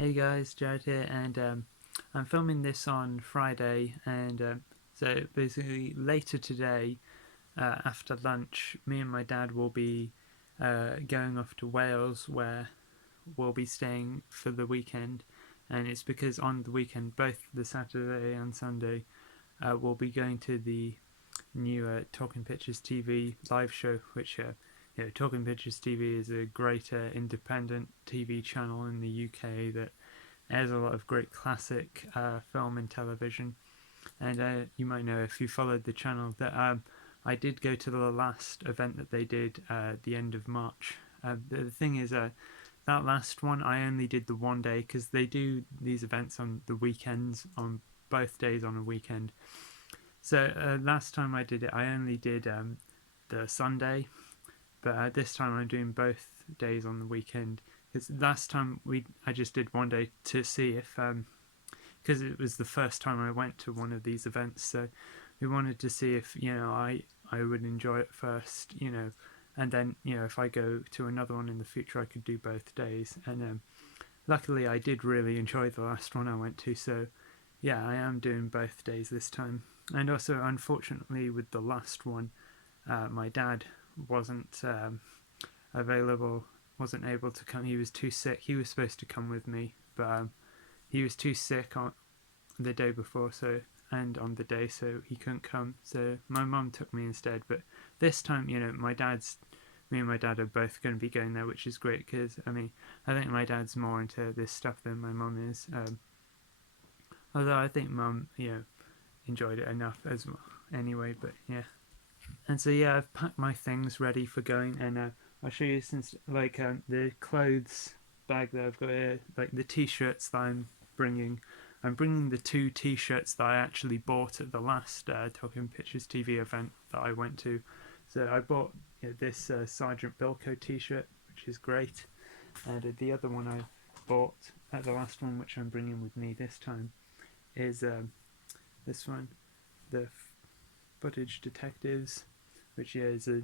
Hey guys, Jared here, and I'm filming this on Friday, and so basically later today, after lunch, me and my dad will be going off to Wales, where we'll be staying for the weekend, and it's because on the weekend, both the Saturday and Sunday, we'll be going to the new Talking Pictures TV live show, which Talking Pictures TV is a great independent TV channel in the UK that airs a lot of great classic film and television. And you might know if you followed the channel that I did go to the last event that they did at the end of March. The thing is, that last one I only did the one day because they do these events on the weekends, on both days on a weekend. So last time I did it, I only did the Sunday, but this time I'm doing both days on the weekend. Because last time I just did one day to see if because it was the first time I went to one of these events, so we wanted to see if I would enjoy it first, and then if I go to another one in the future I could do both days. And luckily I did really enjoy the last one I went to, so yeah, I am doing both days this time. And also, unfortunately, with the last one, my dad wasn't available, wasn't able to come. He was too sick. He was supposed to come with me, but he was too sick on the day before, and on the day, so he couldn't come. So my mum took me instead. But this time, me and my dad are both going to be going there, which is great because I think my dad's more into this stuff than my mum is. Although I think mum, enjoyed it enough as well. Anyway, but yeah. And so yeah, I've packed my things ready for going, and I'll show you since the clothes bag that I've got here, like the t-shirts that I'm bringing. I'm bringing the 2 t-shirts that I actually bought at the last Talking Pictures TV event that I went to. So I bought this Sergeant Bilko t-shirt, which is great, and the other one I bought at the last one, which I'm bringing with me this time, is this one, the Footage Detectives, which is a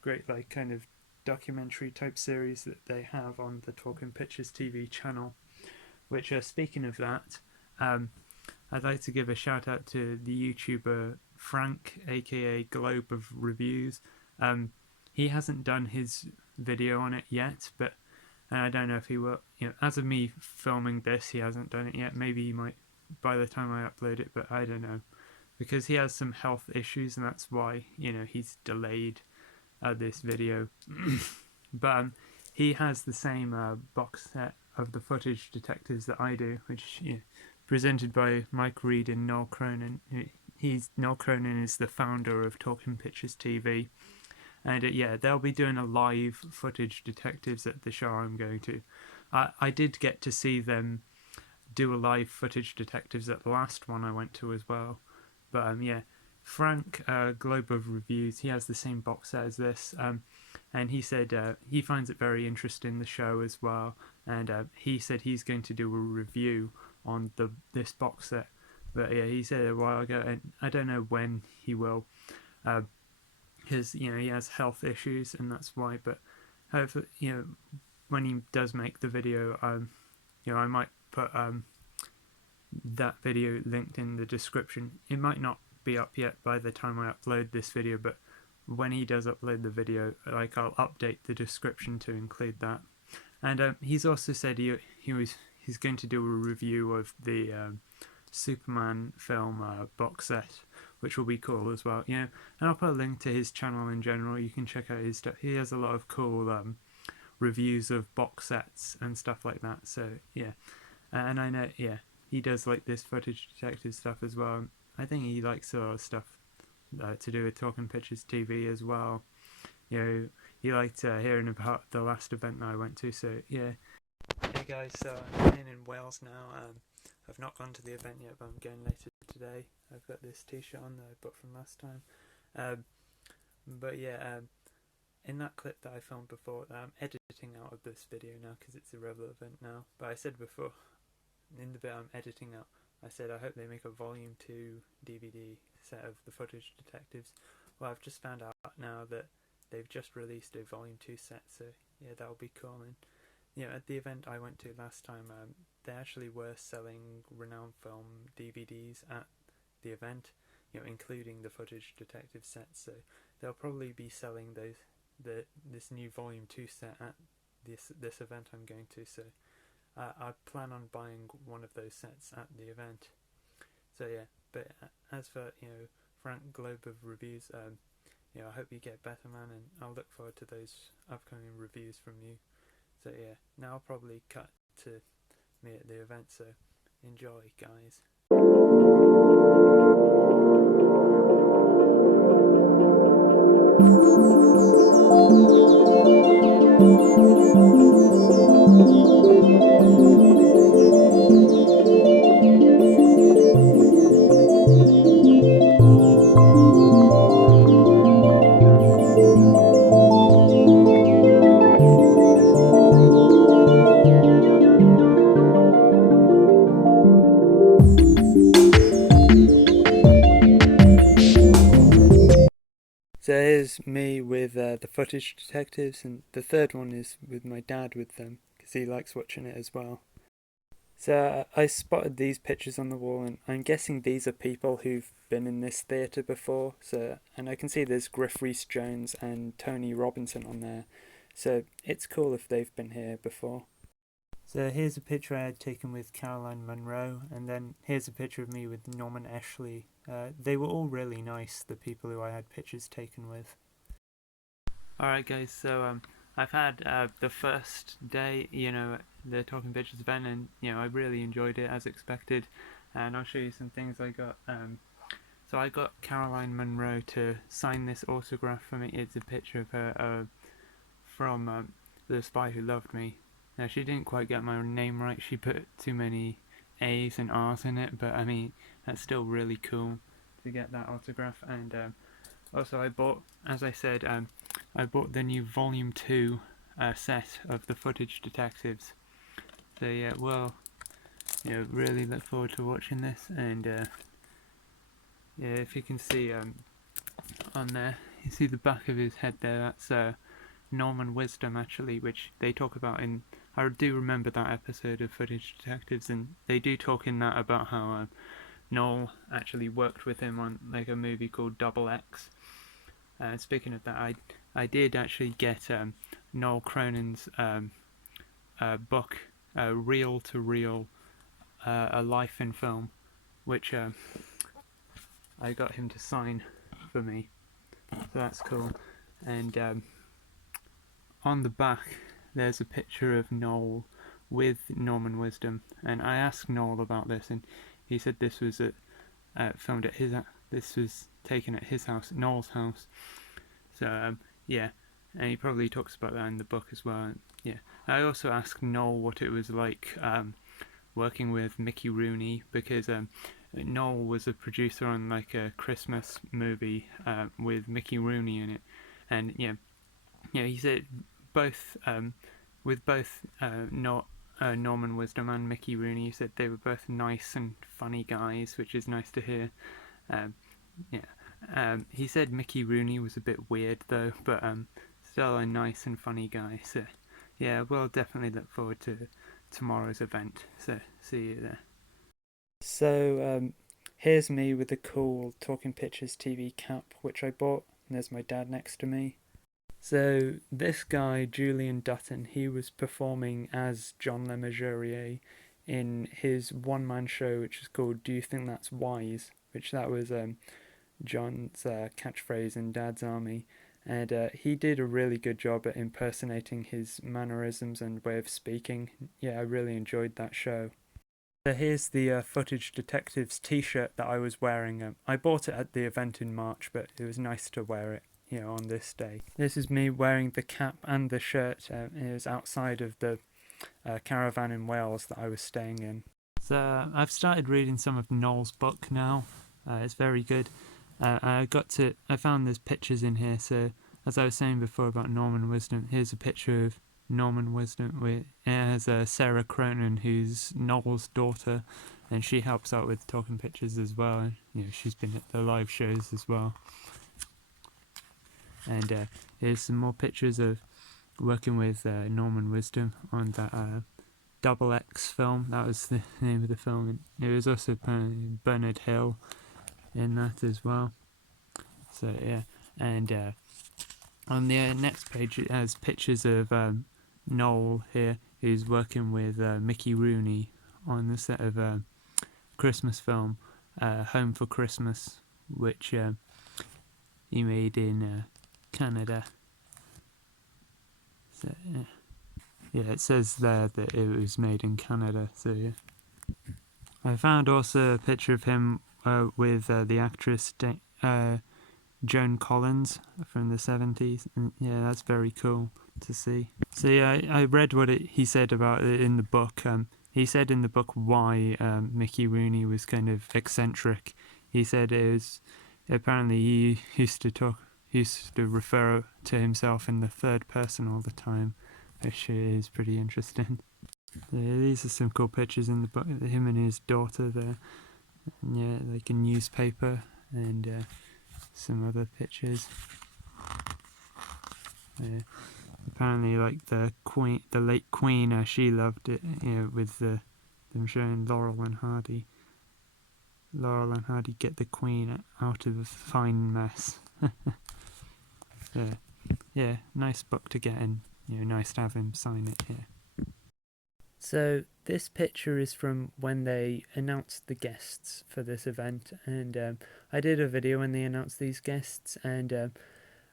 great kind of documentary type series that they have on the Talking Pictures TV channel. Which, speaking of that, I'd like to give a shout out to the YouTuber Frank, aka Globe of Reviews. He hasn't done his video on it yet, but I don't know if he will. As of me filming this, he hasn't done it yet. Maybe he might by the time I upload it, but I don't know, because he has some health issues, and that's why he's delayed this video. But he has the same box set of the Footage Detectives that I do, which presented by Mike Reed and Noel Cronin. Noel Cronin is the founder of Talking Pictures TV, and they'll be doing a live Footage Detectives at the show I'm going to. I did get to see them do a live Footage Detectives at the last one I went to as well. But Frank, Globe of Reviews, he has the same box set as this, and he said he finds it very interesting, the show as well, and he said he's going to do a review on this box set. But yeah, he said a while ago, and I don't know when he will, because he has health issues, and that's why. But hopefully, when he does make the video, I might put that video linked in the description. It might not be up yet by the time I upload this video, but when he does upload the video, I'll update the description to include that. And he's also said he's going to do a review of the Superman film box set, which will be cool as well. And I'll put a link to his channel in general. You can check out his stuff. He has a lot of cool reviews of box sets and stuff like that. So yeah, and I know he does like this Footage Detective stuff as well. I think he likes a lot of stuff to do with Talking Pictures TV as well. He liked hearing about the last event that I went to. So yeah. Hey guys, so I'm in Wales now. I've not gone to the event yet, but I'm going later today. I've got this t-shirt on that I bought from last time. But yeah, in that clip that I filmed before, I'm editing out of this video now because it's irrelevant now. But I said before, in the bit I'm editing out, I said I hope they make a volume 2 DVD set of the Footage Detectives. Well, I've just found out now that they've just released a volume 2 set, so yeah, that'll be cool. And at the event I went to last time, they actually were selling renowned film DVDs at the event, including the footage detective sets. So they'll probably be selling this new Volume 2 set at this event I'm going to. So I plan on buying one of those sets at the event. So yeah, but as for Frank Globe of reviews, I hope you get better, man, and I'll look forward to those upcoming reviews from you. So yeah, now I'll probably cut to me at the event, so enjoy, guys. So here's me with the footage detectives, and the third one is with my dad with them, because he likes watching it as well. So I spotted these pictures on the wall, and I'm guessing these are people who've been in this theatre before. And I can see there's Griff Rhys-Jones and Tony Robinson on there, so it's cool if they've been here before. So here's a picture I had taken with Caroline Munro, and then here's a picture of me with Norman Eshley. They were all really nice, the people who I had pictures taken with. Alright guys, so I've had the first day, the Talking Pictures event, and I really enjoyed it as expected, and I'll show you some things I got. So I got Caroline Munro to sign this autograph for me. It's a picture of her from The Spy Who Loved Me. Now, she didn't quite get my name right. She put too many A's and R's in it, but I mean, that's still really cool to get that autograph. And also I bought, as I said, I bought the new Volume 2 set of the footage detectives. So yeah, well, really look forward to watching this. And yeah, if you can see on there, you see the back of his head there, that's Norman Wisdom, actually, which they talk about in... I do remember that episode of Footage Detectives, and they do talk in that about how Noel actually worked with him on like a movie called Double X. Speaking of that, I did actually get Noel Cronin's book, Reel to Reel, A Life in Film, which I got him to sign for me, so that's cool. And on the back there's a picture of Noel with Norman Wisdom, and I asked Noel about this, and he said this was filmed at his. This was taken at his house, Noel's house. So yeah, and he probably talks about that in the book as well. And, yeah, I also asked Noel what it was like working with Mickey Rooney, because Noel was a producer on like a Christmas movie with Mickey Rooney in it, and yeah, he said both with both Norman Wisdom and Mickey Rooney, he said they were both nice and funny guys, which is nice to hear. He said Mickey Rooney was a bit weird though, but still a nice and funny guy. So yeah, we'll definitely look forward to tomorrow's event. So see you there. So here's me with the cool Talking Pictures TV cap, which I bought, and there's my dad next to me. So this guy, Julian Dutton, he was performing as John Le Mesurier in his one-man show, which is called Do You Think That's Wise? Which that was John's catchphrase in Dad's Army. And he did a really good job at impersonating his mannerisms and way of speaking. Yeah, I really enjoyed that show. So here's the Footage Detectives t-shirt that I was wearing. I bought it at the event in March, but it was nice to wear it, on this day. This is me wearing the cap and the shirt. It was outside of the caravan in Wales that I was staying in. So I've started reading some of Noel's book now. It's very good. I found there's pictures in here. So as I was saying before about Norman Wisdom, here's a picture of Norman Wisdom. It has Sarah Cronin, who's Noel's daughter, and she helps out with Talking Pictures as well. And, she's been at the live shows as well. And here's some more pictures of working with Norman Wisdom on that Double X film. That was the name of the film. It was also Bernard Hill in that as well. So yeah, and on the next page it has pictures of Noel here, who's working with Mickey Rooney on the set of Christmas film Home for Christmas, which he made in Canada. So yeah, it says there that it was made in Canada. So yeah, I found also a picture of him with the actress Joan Collins from the 70s, and yeah, that's very cool to see. So yeah, I read what he said about it in the book. He said in the book why Mickey Rooney was kind of eccentric. He said it was apparently he used to refer to himself in the third person all the time, which is pretty interesting. These are some cool pictures in the book. Him and his daughter there, and yeah, like a newspaper and some other pictures. Apparently, like the late Queen, she loved it. With them showing Laurel and Hardy. Laurel and Hardy get the Queen out of a fine mess. Yeah, nice book to get in. Nice to have him sign it here. So this picture is from when they announced the guests for this event, and I did a video when they announced these guests, and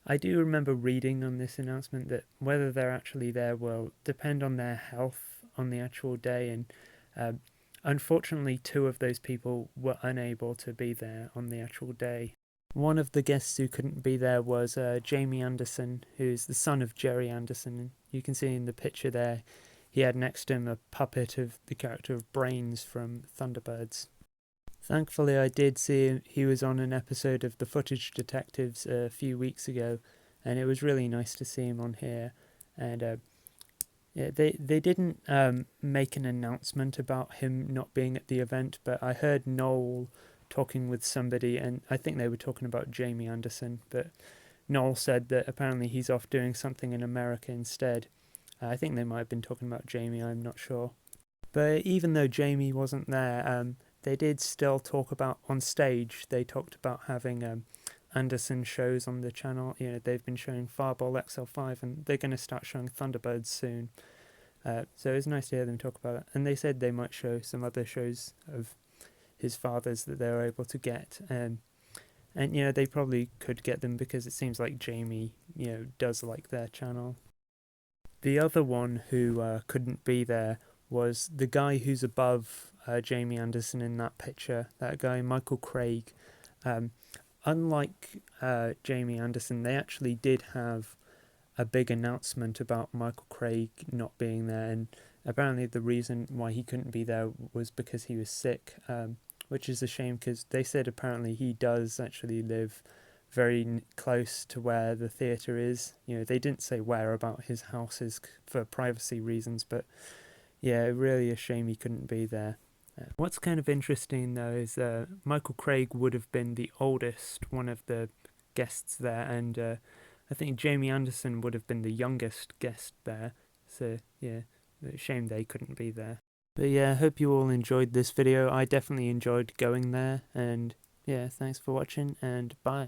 I do remember reading on this announcement that whether they're actually there will depend on their health on the actual day, and unfortunately 2 of those people were unable to be there on the actual day. One of the guests who couldn't be there was Jamie Anderson, who's the son of Jerry Anderson. You can see in the picture there, he had next to him a puppet of the character of Brains from Thunderbirds. Thankfully, I did see he was on an episode of The Footage Detectives a few weeks ago, and it was really nice to see him on here. And yeah, they didn't make an announcement about him not being at the event, but I heard Noel talking with somebody, and I think they were talking about Jamie Anderson, but Noel said that apparently he's off doing something in America instead. I think they might have been talking about Jamie, I'm not sure. But even though Jamie wasn't there, they did still talk about, on stage, they talked about having Anderson shows on the channel. They've been showing Fireball XL5, and they're going to start showing Thunderbirds soon. So it was nice to hear them talk about it. And they said they might show some other shows of his father's that they were able to get. And they probably could get them because it seems like Jamie, does like their channel. The other one who couldn't be there was the guy who's above Jamie Anderson in that picture, that guy Michael Craig. Unlike Jamie Anderson, they actually did have a big announcement about Michael Craig not being there, and apparently the reason why he couldn't be there was because he was sick, which is a shame because they said apparently he does actually live very close to where the theatre is. They didn't say where about his house is for privacy reasons, but yeah, really a shame he couldn't be there. What's kind of interesting though is Michael Craig would have been the oldest one of the guests there, and I think Jamie Anderson would have been the youngest guest there. So yeah, a shame they couldn't be there. But yeah, I hope you all enjoyed this video. I definitely enjoyed going there, and yeah, thanks for watching, and bye.